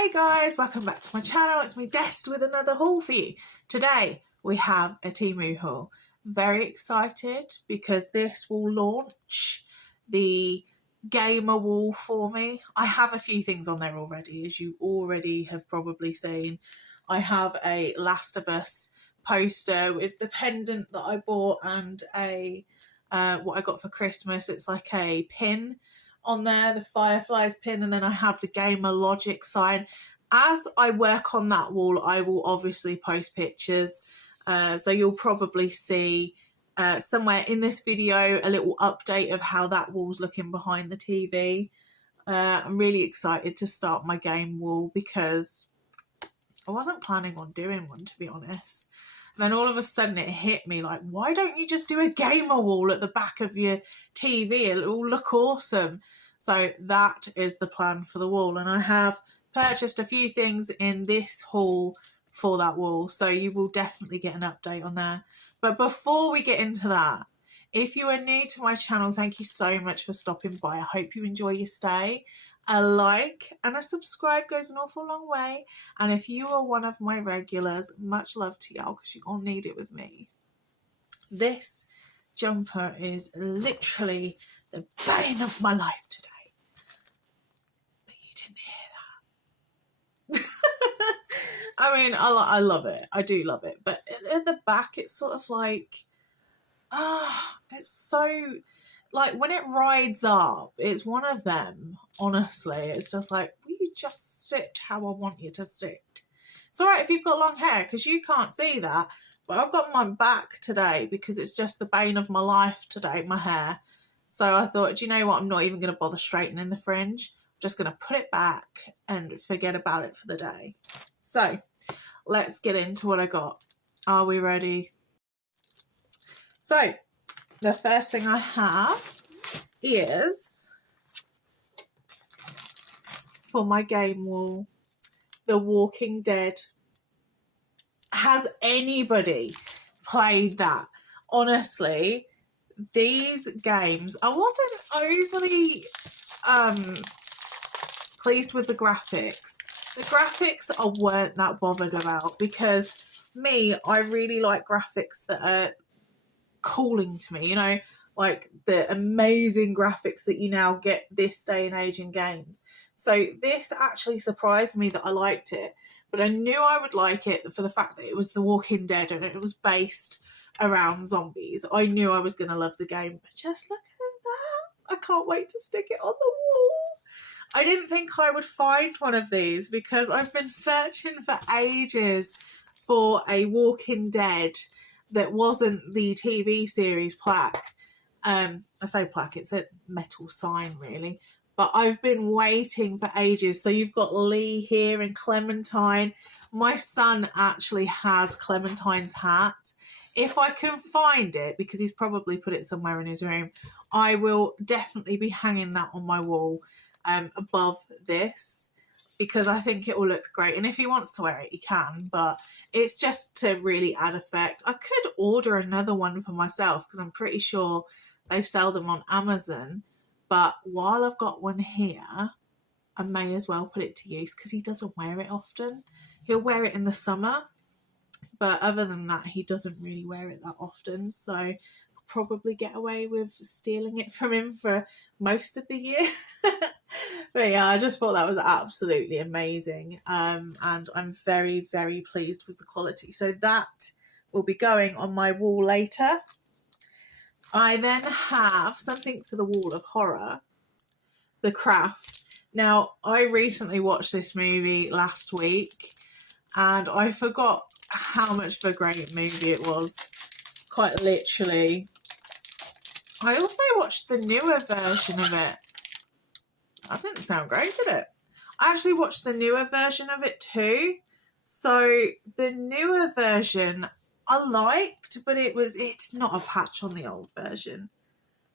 Hey guys, welcome back to my channel. It's me, Dest, with another haul for you. Today we have a Temu haul. Very excited because this will launch the gamer wall for me. I have a few things on there already, as you already have probably seen. I have a Last of Us poster with the pendant that I bought and a what I got for Christmas. It's like a pin on there, the Fireflies pin, and then I have the Gamer Logic sign. As I work on that wall, I will obviously post pictures, so you'll probably see somewhere in this video a little update of how that wall's looking behind the TV. I'm really excited to start my game wall because I wasn't planning on doing one, to be honest. And then all of a sudden it hit me like, why don't you just do a gamer wall at the back of your TV? It'll look awesome. So that is the plan for the wall. And I have purchased a few things in this haul for that wall. So you will definitely get an update on there. But before we get into that, if you are new to my channel, thank you so much for stopping by. I hope you enjoy your stay. A like and a subscribe goes an awful long way. And if you are one of my regulars, much love to y'all because you're going to need it with me. This jumper is literally the bane of my life today. But you didn't hear that. I mean, I love it. I do love it. But at the back, it's sort of like, it's so... Like, when it rides up, it's one of them, honestly. It's just like, will you just sit how I want you to sit? It's all right if you've got long hair, because you can't see that. But I've got mine back today because it's just the bane of my life today, my hair. So I thought, do you know what? I'm not even going to bother straightening the fringe. I'm just going to put it back and forget about it for the day. So, let's get into what I got. Are we ready? So, the first thing I have is, for my game wall, The Walking Dead. Has anybody played that? Honestly, these games, I wasn't overly pleased with the graphics. The graphics I weren't that bothered about because I really like graphics that are calling to me, you know, like the amazing graphics that you now get this day and age in games. So this actually surprised me that I liked it, but I knew I would like it for the fact that it was The Walking Dead and it was based around zombies. I knew I was going to love the game, but just look at that. I can't wait to stick it on the wall. I didn't think I would find one of these because I've been searching for ages for a Walking Dead that wasn't the TV series plaque. I say plaque, it's a metal sign really. But I've been waiting for ages. So you've got Lee here and Clementine. My son actually has Clementine's hat. If I can find it, because he's probably put it somewhere in his room, I will definitely be hanging that on my wall above this, because I think it will look great. And if he wants to wear it, he can, but it's just to really add effect. I could order another one for myself because I'm pretty sure they sell them on Amazon. But while I've got one here, I may as well put it to use because he doesn't wear it often. He'll wear it in the summer, but other than that, he doesn't really wear it that often. So I'll probably get away with stealing it from him for most of the year. But yeah, I just thought that was absolutely amazing. And I'm very, very pleased with the quality. So that will be going on my wall later. I then have something for the wall of horror, The Craft. Now, I recently watched this movie last week and I forgot how much of a great movie it was. Quite literally. I also watched the newer version of it. That didn't sound great, did it? I actually watched the newer version of it too. So the newer version I liked, but it's not a patch on the old version.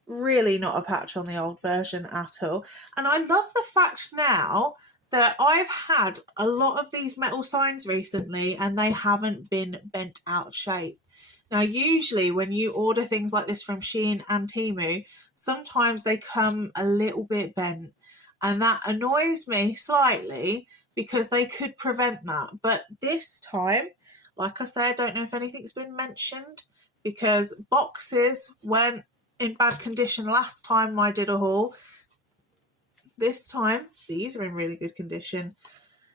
Really not a patch on the old version at all. And I love the fact now that I've had a lot of these metal signs recently and they haven't been bent out of shape. Now, usually when you order things like this from Shein and Temu, sometimes they come a little bit bent. And that annoys me slightly because they could prevent that. But this time, like I say, I don't know if anything's been mentioned, because boxes weren't in bad condition last time I did a haul. This time, these are in really good condition.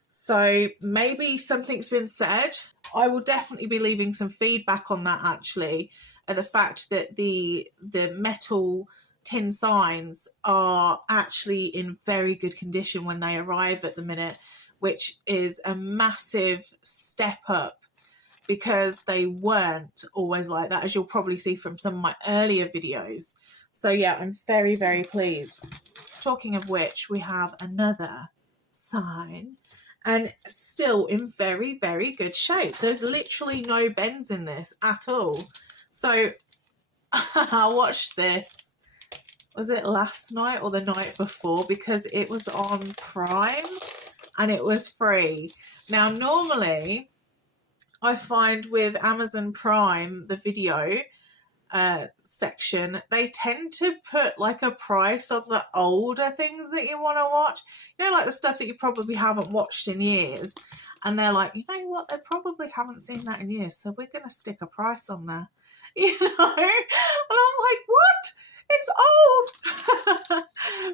So maybe something's been said. I will definitely be leaving some feedback on that, actually, and the fact that the metal tin signs are actually in very good condition when they arrive at the minute, which is a massive step up, because they weren't always like that, as you'll probably see from some of my earlier videos. So yeah, I'm very, very pleased. Talking of which, we have another sign, and still in very, very good shape. There's literally no bends in this at all. So I watched this, was it last night or the night before, because it was on Prime and it was free. Now normally I find with Amazon Prime, the video section, they tend to put like a price on the older things that you want to watch, you know, like the stuff that you probably haven't watched in years, and they're like, you know what, they probably haven't seen that in years, so we're going to stick a price on there, you know. And I'm like, what? It's old.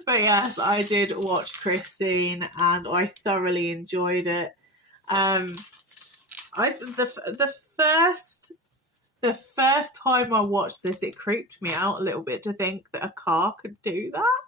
But yes, I did watch Christine and I thoroughly enjoyed it. The first time I watched this, it creeped me out a little bit to think that a car could do that.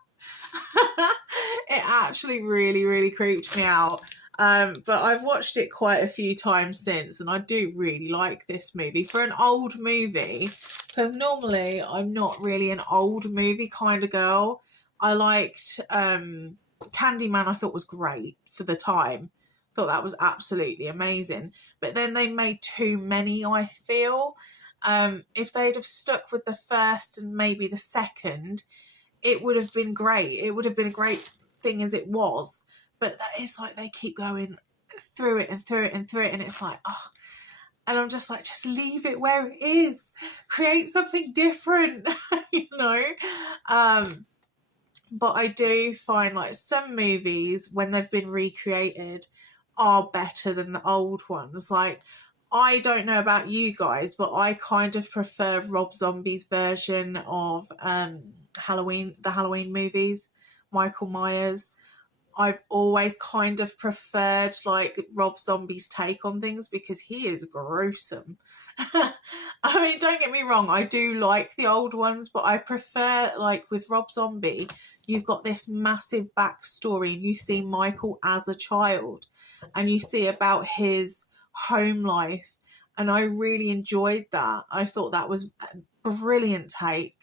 It actually really, really creeped me out. But I've watched it quite a few times since, and I do really like this movie for an old movie, because normally I'm not really an old movie kind of girl. I liked Candyman, I thought was great for the time. Thought that was absolutely amazing. But then they made too many, I feel. If they'd have stuck with the first and maybe the second, it would have been great. It would have been a great thing as it was. But that is like they keep going through it and through it and through it, and it's like, oh. And I'm just like, just leave it where it is. Create something different, you know? But I do find like some movies, when they've been recreated, are better than the old ones. Like, I don't know about you guys, but I kind of prefer Rob Zombie's version of Halloween, the Halloween movies, Michael Myers. I've always kind of preferred like Rob Zombie's take on things, because he is gruesome. I mean, don't get me wrong, I do like the old ones, but I prefer, like with Rob Zombie, you've got this massive backstory, and you see Michael as a child, and you see about his home life, and I really enjoyed that. I thought that was a brilliant take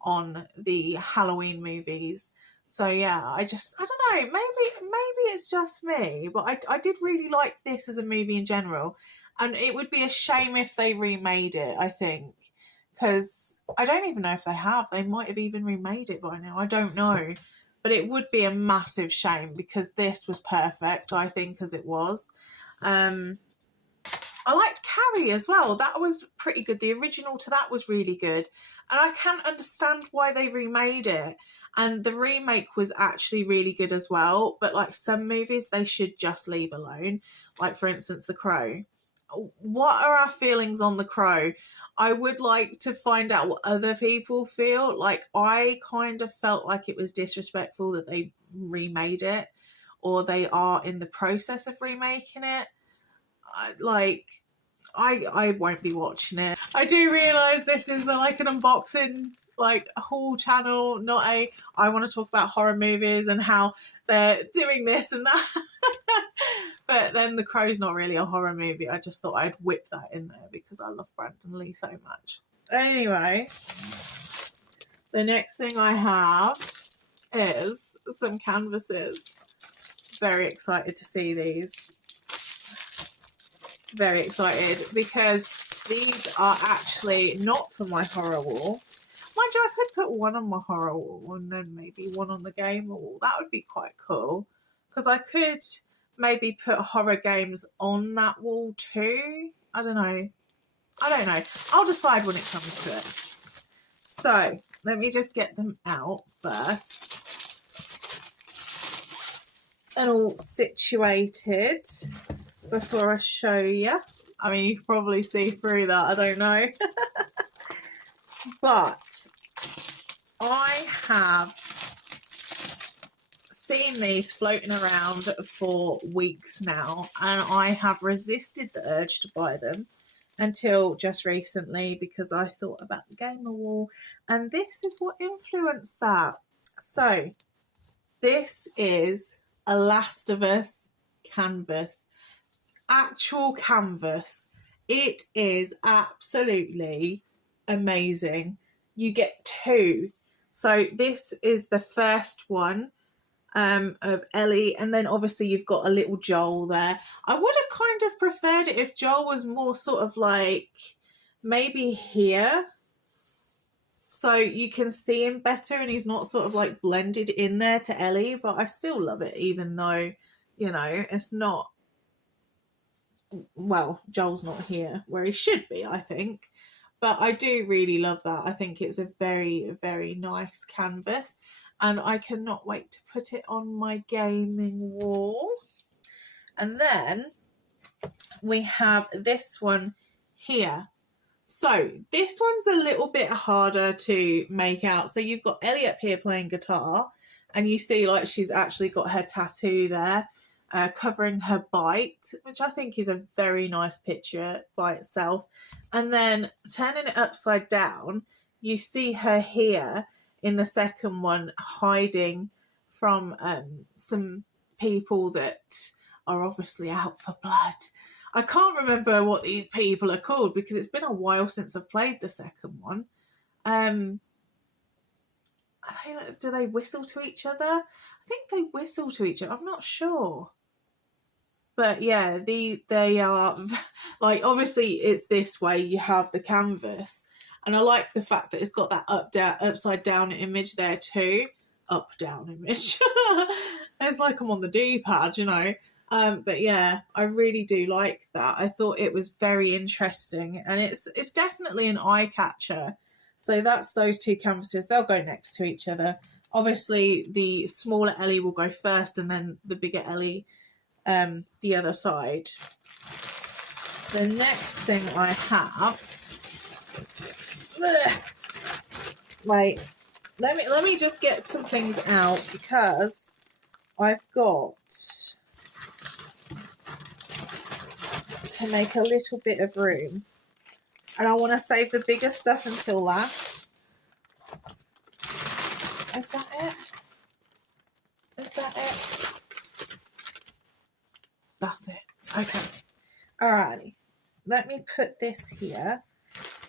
on the Halloween movies. So yeah, I don't know, maybe it's just me, but I did really like this as a movie in general, and it would be a shame if they remade it, I think, because I don't even know if they have. They might have even remade it by now, I don't know, but it would be a massive shame, because this was perfect, I think, as it was. I liked Carrie as well. That was pretty good. The original to that was really good. And I can't understand why they remade it. And the remake was actually really good as well. But like some movies, they should just leave alone. Like, for instance, The Crow. What are our feelings on The Crow? I would like to find out what other people feel. Like, I kind of felt like it was disrespectful that they remade it, or they are in the process of remaking it. I won't be watching it. I do realise this is like an unboxing, like a haul channel, not a I want to talk about horror movies and how they're doing this and that. But then The Crow's not really a horror movie. I just thought I'd whip that in there because I love Brandon Lee so much. Anyway, the next thing I have is some canvases. Very excited to see these. Very excited, because these are actually not for my horror wall. Mind you, I could put one on my horror wall and then maybe one on the game wall. That would be quite cool, because I could maybe put horror games on that wall too. I don't know. I'll decide when it comes to it. So let me just get them out first. and all situated before I show you. I mean, you can probably see through that, I don't know. But I have seen these floating around for weeks now, and I have resisted the urge to buy them until just recently because I thought about the gamer wall, and this is what influenced that. So this is a Last of Us canvas, actual canvas. It is absolutely amazing. You get two. So this is the first one of Ellie, and then obviously you've got a little Joel there. I would have kind of preferred it if Joel was more sort of like maybe here, so you can see him better and he's not sort of like blended in there to Ellie, but I still love it even though, you know, it's not, well, Joel's not here where he should be, I think. But I do really love that. I think it's a very, very nice canvas, and I cannot wait to put it on my gaming wall. And then we have this one here. So this one's a little bit harder to make out. So you've got Ellie up here playing guitar, and you see like she's actually got her tattoo there, covering her bite, which I think is a very nice picture by itself. And then turning it upside down, you see her here in the second one hiding from some people that are obviously out for blood. I can't remember what these people are called because it's been a while since I've played the second one. Do they whistle to each other? I think they whistle to each other. I'm not sure. But yeah, they are like, obviously it's this way, you have the canvas, and I like the fact that it's got that upside down image there too. Up down image. It's like I'm on the D-pad, you know. But yeah, I really do like that. I thought it was very interesting, and it's definitely an eye catcher. So that's those two canvases. They'll go next to each other. Obviously, the smaller Ellie will go first, and then the bigger Ellie the other side. The next thing I have, wait, let me just get some things out because I've got to make a little bit of room, and I want to save the bigger stuff until last. Is that it? Is that it? That's it. Okay. Alrighty. Let me put this here.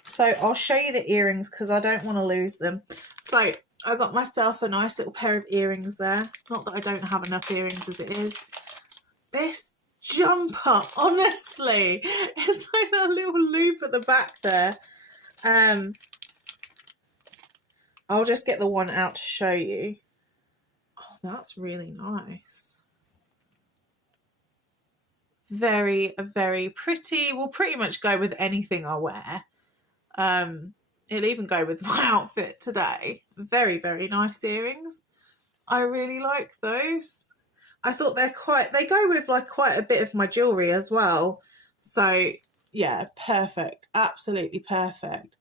So I'll show you the earrings because I don't want to lose them. So I got myself a nice little pair of earrings there. Not that I don't have enough earrings as it is. This jumper, honestly, it's like that little loop at the back there. I'll just get the one out to show you. Oh, that's really nice. Very, very pretty. Will pretty much go with anything I wear. It'll even go with my outfit today. Very, very nice earrings. I really like those. I thought they go with like quite a bit of my jewellery as well. So yeah, perfect. Absolutely perfect.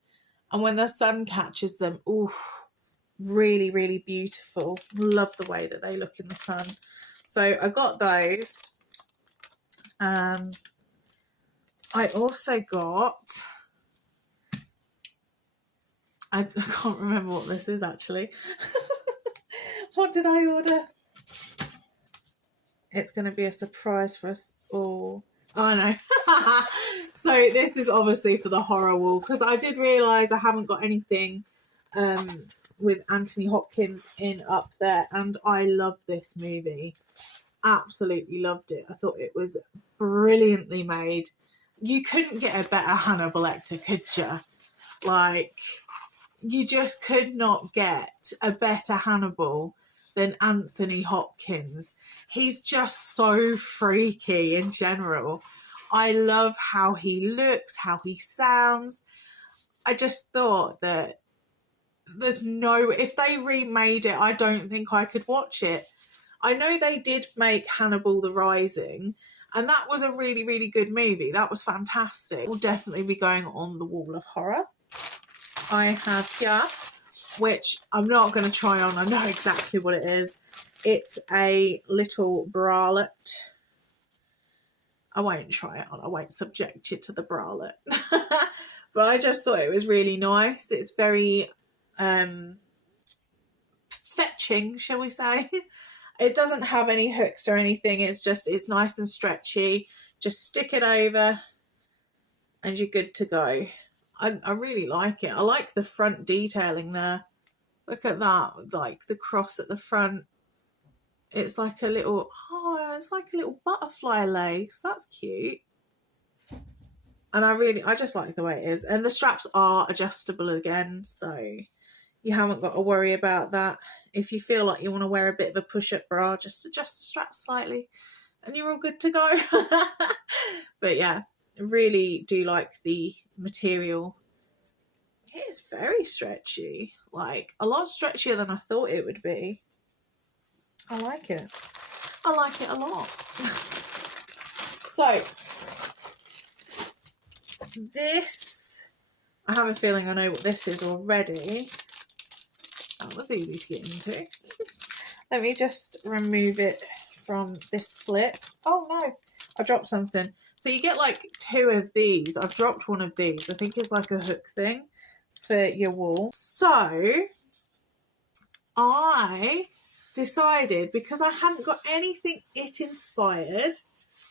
And when the sun catches them, ooh, really, really beautiful. Love the way that they look in the sun. So I got those. I also got, I can't remember what this is actually. What did I order? It's going to be a surprise for us all. Oh no. So this is obviously for the horror wall because I did realise I haven't got anything with Anthony Hopkins in up there, and I love this movie. Absolutely loved it. I thought it was brilliantly made. You couldn't get a better Hannibal Lecter, could you? Like, you just could not get a better Hannibal than Anthony Hopkins. He's just so freaky in general. I love how he looks, how he sounds. I just thought that if they remade it, I don't think I could watch it. I know they did make Hannibal the Rising, and that was a really, really good movie. That was fantastic. Will definitely be going on the wall of horror. I have here, which I'm not going to try on. I know exactly what it is. It's a little bralette. I won't try it on. I won't subject you to the bralette. But I just thought it was really nice. It's very fetching, shall we say. It doesn't have any hooks or anything. It's nice and stretchy. Just stick it over and you're good to go. I really like it. I like the front detailing there. Look at that, like the cross at the front. It's like a little, it's like a little butterfly lace. That's cute. And I just like the way it is. And the straps are adjustable again, so you haven't got to worry about that. If you feel like you want to wear a bit of a push-up bra, just adjust the straps slightly and you're all good to go. But yeah, really do like the material. It is very stretchy, like a lot stretchier than I thought it would be. I like it. I like it a lot. So this, I have a feeling I know what this is already. That was easy to get into. Let me just remove it from this slip. Oh no, I dropped something. So you get like 2 of these. I've dropped one of these. I think it's like a hook thing for your wall. So I decided, because I hadn't got anything it inspired,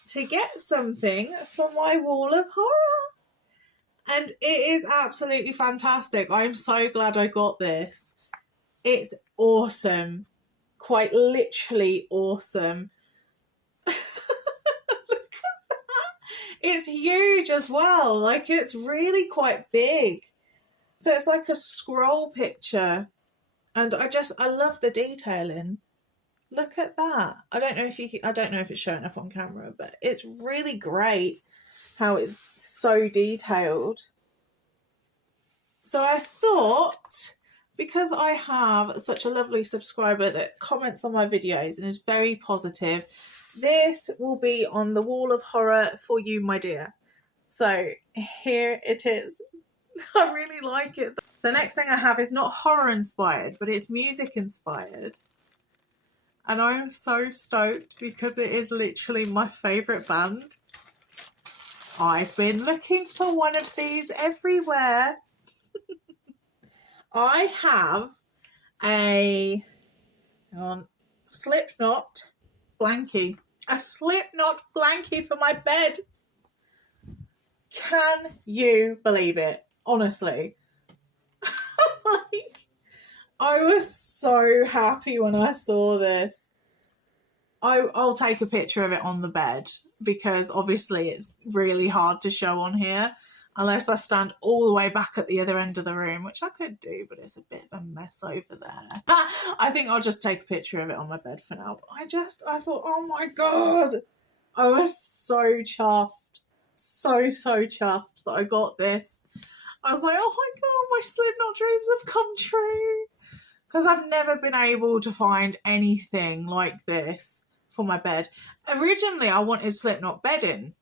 to get something for my wall of horror. And it is absolutely fantastic. I'm so glad I got this. It's awesome. Quite literally awesome. Look at that. It's huge as well. Like, it's really quite big. So it's like a scroll picture. And I love the detailing. Look at that. I don't know if it's showing up on camera, but it's really great how it's so detailed. So I thought, because I have such a lovely subscriber that comments on my videos and is very positive, this will be on the wall of horror for you, my dear. So here it is. I really like it. So next thing I have is not horror inspired, but it's music inspired. And I'm so stoked because it is literally my favourite band. I've been looking for one of these everywhere. I have a Slipknot Blankie. A Slipknot Blankie for my bed. Can you believe it? Honestly. Like, I was so happy when I saw this. I'll take a picture of it on the bed because obviously it's really hard to show on here unless I stand all the way back at the other end of the room, which I could do, but it's a bit of a mess over there. I think I'll just take a picture of it on my bed for now. I thought, oh my God, I was so chuffed. So chuffed that I got this. I was like, oh my God, my Slipknot dreams have come true. Because I've never been able to find anything like this for my bed. Originally, I wanted Slipknot bedding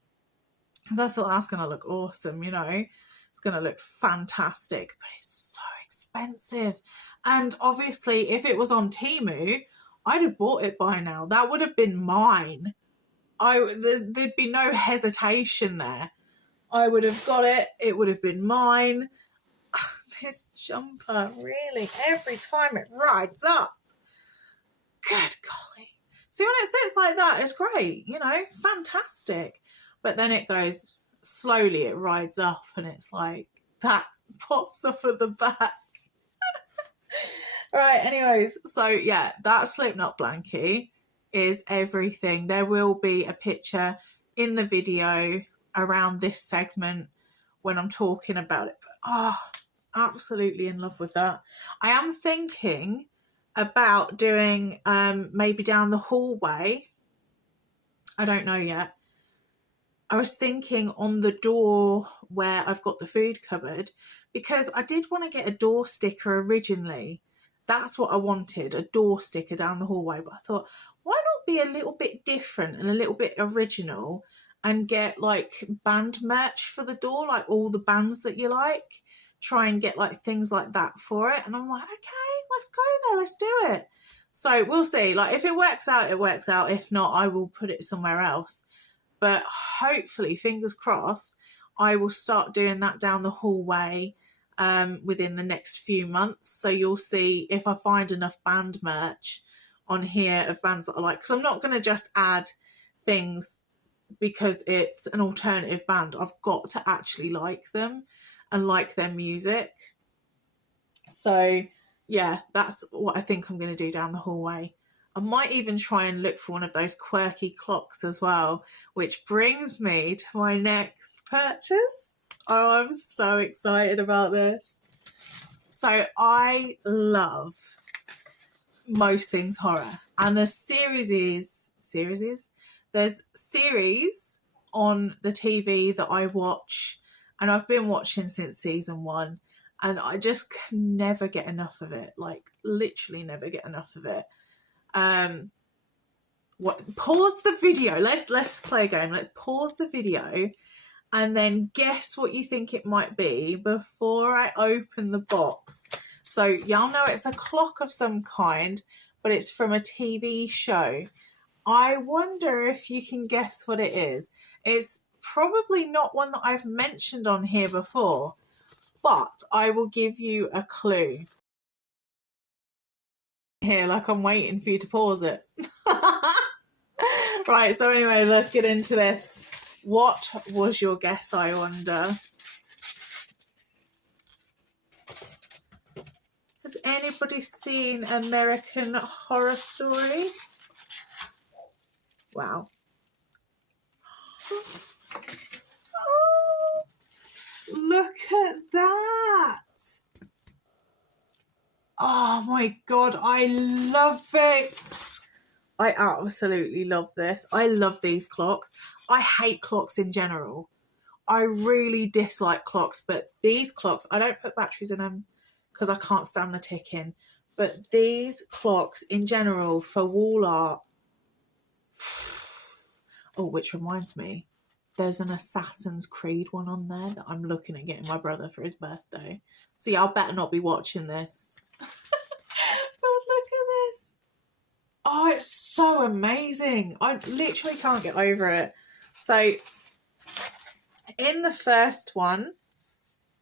because I thought that's going to look awesome, you know. It's going to look fantastic, but it's so expensive. And obviously, if it was on Temu, I'd have bought it by now. That would have been mine. There'd be no hesitation there. I would have got it. It would have been mine. This jumper, really, every time it rides up. Good golly. See, when it sits like that, it's great, you know, fantastic. But then it goes slowly, it rides up and it's like that pops off at the back. Right, anyways, so yeah, that Slipknot Blankie is everything. There will be a picture in the video around this segment when I'm talking about it. But, absolutely in love with that. I am thinking about doing maybe down the hallway. I don't know yet. I was thinking on the door where I've got the food cupboard, because I did want to get a door sticker originally. That's what I wanted, a door sticker down the hallway. But I thought, why be a little bit different and a little bit original and get like band merch for the door, like all the bands that you like. Try and get like things like that for it. And I'm like, okay, let's go there, let's do it. So we'll see. Like if it works out, it works out. If not, I will put it somewhere else. But hopefully, fingers crossed, I will start doing that down the hallway within the next few months. So you'll see if I find enough band merch on here of bands that I like. Because I'm not going to just add things because it's an alternative band. I've got to actually like them and like their music. So yeah, that's what I think I'm going to do down the hallway. I might even try and look for one of those quirky clocks as well, which brings me to my next purchase. Oh, I'm so excited about this. So I love most things horror, and there's series on the TV that I watch, and I've been watching since season 1, and I just can never get enough of it. Like literally never get enough of it. Pause the video. Let's play a game. Let's pause the video and then guess what you think it might be before I open the box. So y'all know it's a clock of some kind, but it's from a TV show. I wonder if you can guess what it is. It's probably not one that I've mentioned on here before, but I will give you a clue. Here, like I'm waiting for you to pause it. Right, so anyway, let's get into this. What was your guess, I wonder? Has anybody seen American Horror Story? Wow. Oh, look at that. Oh my God, I love it. I absolutely love this. I love these clocks. I hate clocks in general. I really dislike clocks, but these clocks, I don't put batteries in them because I can't stand the ticking. But these clocks in general for wall art. Oh, which reminds me, there's an Assassin's Creed one on there that I'm looking at getting my brother for his birthday. So yeah, I better not be watching this. But look at this. Oh, it's so amazing. I literally can't get over it. So in the first one,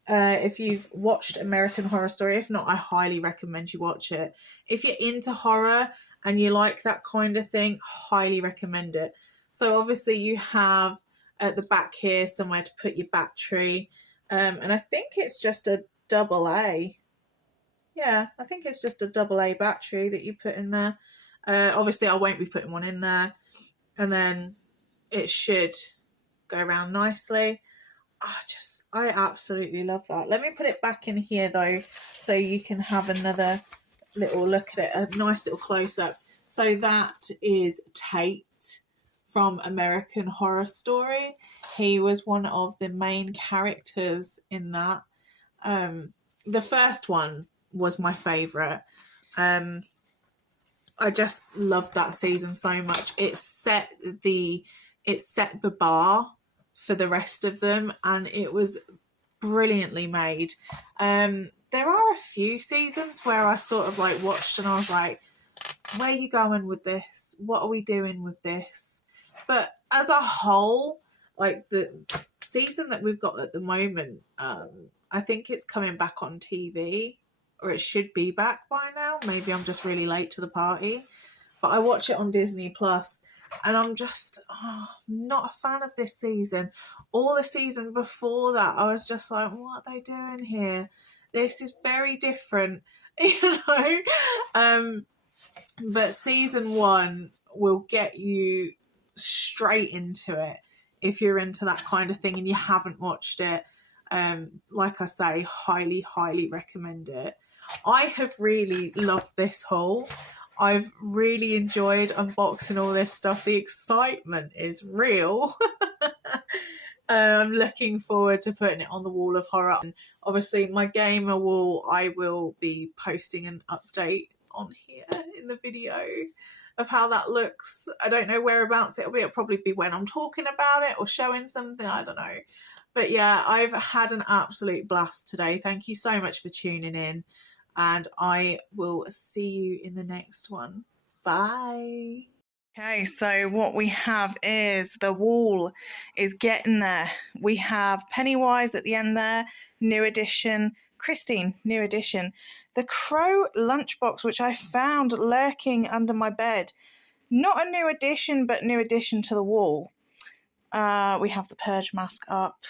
if you've watched American Horror Story, if not, I highly recommend you watch it. If you're into horror and you like that kind of thing, highly recommend it. So obviously you have at the back here somewhere to put your battery. And I think it's just a AA. Yeah, I think it's just a AA battery that you put in there. Obviously I won't be putting one in there. And then it should go around nicely. I absolutely love that. Let me put it back in here though, so you can have another little look at it, a nice little close-up. So that is Tate from American Horror Story. He was one of the main characters in that. The first one was my favourite. I just loved that season so much. It set the bar for the rest of them, and it was brilliantly made. There are a few seasons where I sort of like watched and I was like, where are you going with this? What are we doing with this? But as a whole, like the season that we've got at the moment, I think it's coming back on TV, or it should be back by now. Maybe I'm just really late to the party, but I watch it on Disney Plus, and I'm just not a fan of this season. All the season before that, I was just like, what are they doing here? This is very different, you know? But season 1 will get you straight into it if you're into that kind of thing and you haven't watched it. Like I say, highly, highly recommend it. I have really loved this haul. I've really enjoyed unboxing all this stuff. The excitement is real. I'm looking forward to putting it on the wall of horror. And obviously my gamer wall, I will be posting an update on here in the video of how that looks. I don't know whereabouts it'll be. It'll probably be when I'm talking about it or showing something. I don't know. But yeah, I've had an absolute blast today. Thank you so much for tuning in, and I will see you in the next one. Bye. Okay, so what we have is the wall is getting there. We have Pennywise at the end there, new edition. Christine, new edition. The Crow lunchbox, which I found lurking under my bed. Not a new addition, but new addition to the wall. We have the Purge mask up.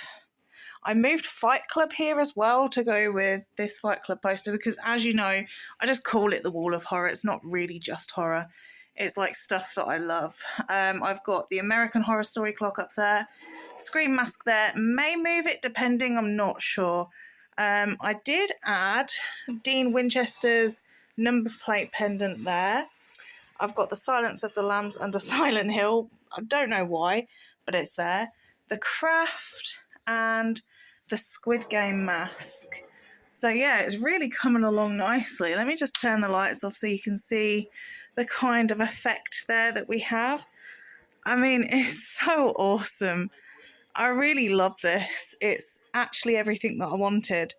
I moved Fight Club here as well to go with this Fight Club poster because, as you know, I just call it the Wall of Horror. It's not really just horror. It's like stuff that I love. I've got the American Horror Story clock up there. Scream mask there. May move it depending, I'm not sure. I did add Dean Winchester's number plate pendant there. I've got the Silence of the Lambs under Silent Hill. I don't know why, but it's there. The Craft and the Squid Game mask. So yeah, it's really coming along nicely. Let me just turn the lights off so you can see the kind of effect there that we have. I mean, it's so awesome. I really love this. It's actually everything that I wanted.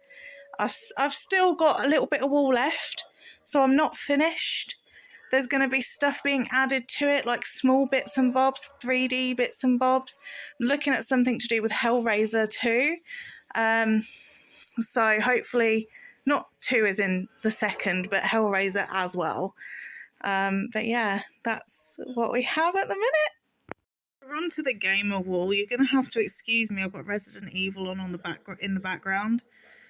I've still got a little bit of wall left, so I'm not finished. There's going to be stuff being added to it, like small bits and bobs, 3D bits and bobs. I'm looking at something to do with Hellraiser too. So hopefully, not 2 as in the second, but Hellraiser as well. But yeah, that's what we have at the minute. We're on to the gamer wall. You're going to have to excuse me. I've got Resident Evil on in the background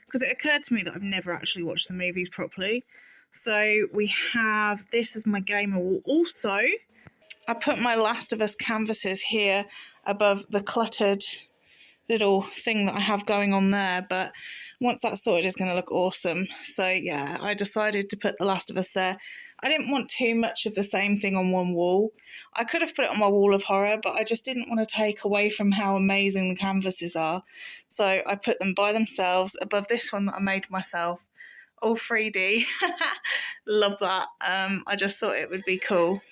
because it occurred to me that I've never actually watched the movies properly. So we have this as my gamer wall. Also, I put my Last of Us canvases here above the cluttered little thing that I have going on there, but once that's sorted it's going to look awesome. So yeah, I decided to put The Last of Us there. I didn't want too much of the same thing on one wall. I could have put it on my wall of horror, but I just didn't want to take away from how amazing the canvases are. So I put them by themselves above this one that I made myself. All 3D. Love that. I just thought it would be cool.